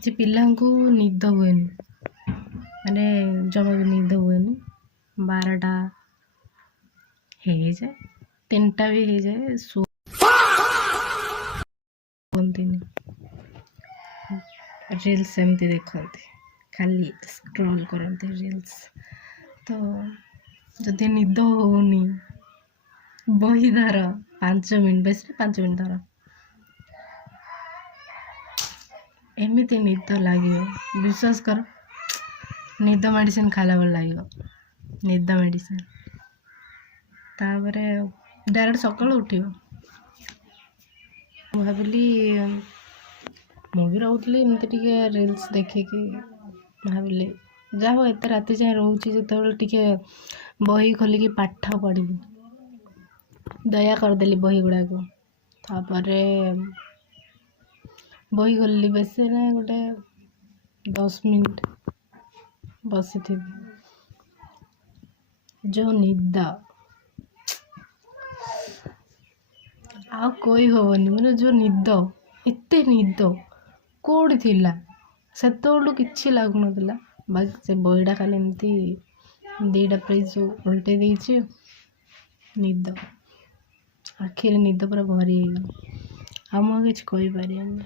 କିଛି ପିଲାଙ୍କୁ ନିଦ ହୁଏନି, ମାନେ ଜମା ବି ନିଦ ହୁଏନି। 12ଟା ହେଇଯାଏ, 3ଟା ବି ହେଇଯାଏ, ଶୁଅନ୍ତିନି। ରିଲ୍ସ ଏମିତି ଦେଖନ୍ତି, ଖାଲି ସ୍କ୍ରଲ୍ କରନ୍ତି ରିଲ୍ସ। ତ ଯଦି ନିଦ ହଉନି, ବହି ଧର 5 ମିନିଟ୍, ବେଶୀ 5 ମିନିଟ୍ ଧର, ଏମିତି ନିଦ ଲାଗିବ, ବିଶ୍ୱାସ କର। ନିଦ ମେଡ଼ିସିନ୍ ଖାଇଲା ବେଳେ ଲାଗିବ, ନିଦ ମେଡ଼ିସିନ୍। ତାପରେ ଡାଇରେକ୍ଟ ସକାଳୁ ଉଠିବ। ମୁଁ ଭାବିଲି, ମୁଁ ବି ରହୁଥିଲି ଏମିତି ଟିକେ ରିଲ୍ସ ଦେଖିକି। ଭାବିଲି ଯାହା ହଉ ଏତେ ରାତି ଯାଏଁ ରହୁଛି ଯେତେବେଳେ ଟିକେ ବହି ଖୋଲିକି ପାଠ ପଢ଼ିବି। ଦୟା କରିଦେଲି ବହି ଗୁଡ଼ାକୁ। ତାପରେ ବହି ଖୋଲିଲି, ବେଶୀ ନାହିଁ, ଗୋଟେ 10 ମିନିଟ୍ ବସିଥିବି। ଯେଉଁ ନିଦ ଆଉ କହି ହବନି, ମାନେ ଯେଉଁ ନିଦ, ଏତେ ନିଦ କେଉଁଠି ଥିଲା। ସେତେବେଳୁ କିଛି ଲାଗୁନଥିଲା, ବାକି ସେ ବହିଟା ଖାଲି ଏମିତି 2ଟା ପେଜ୍ ଉଲ୍ଟେଇ ଦେଇଛି, ନିଦ ଆଖିରେ ନିଦ ପୁରା ଭରି ହେଇଗଲା। ଆଉ ମୁଁ କିଛି କହିପାରିବିନି।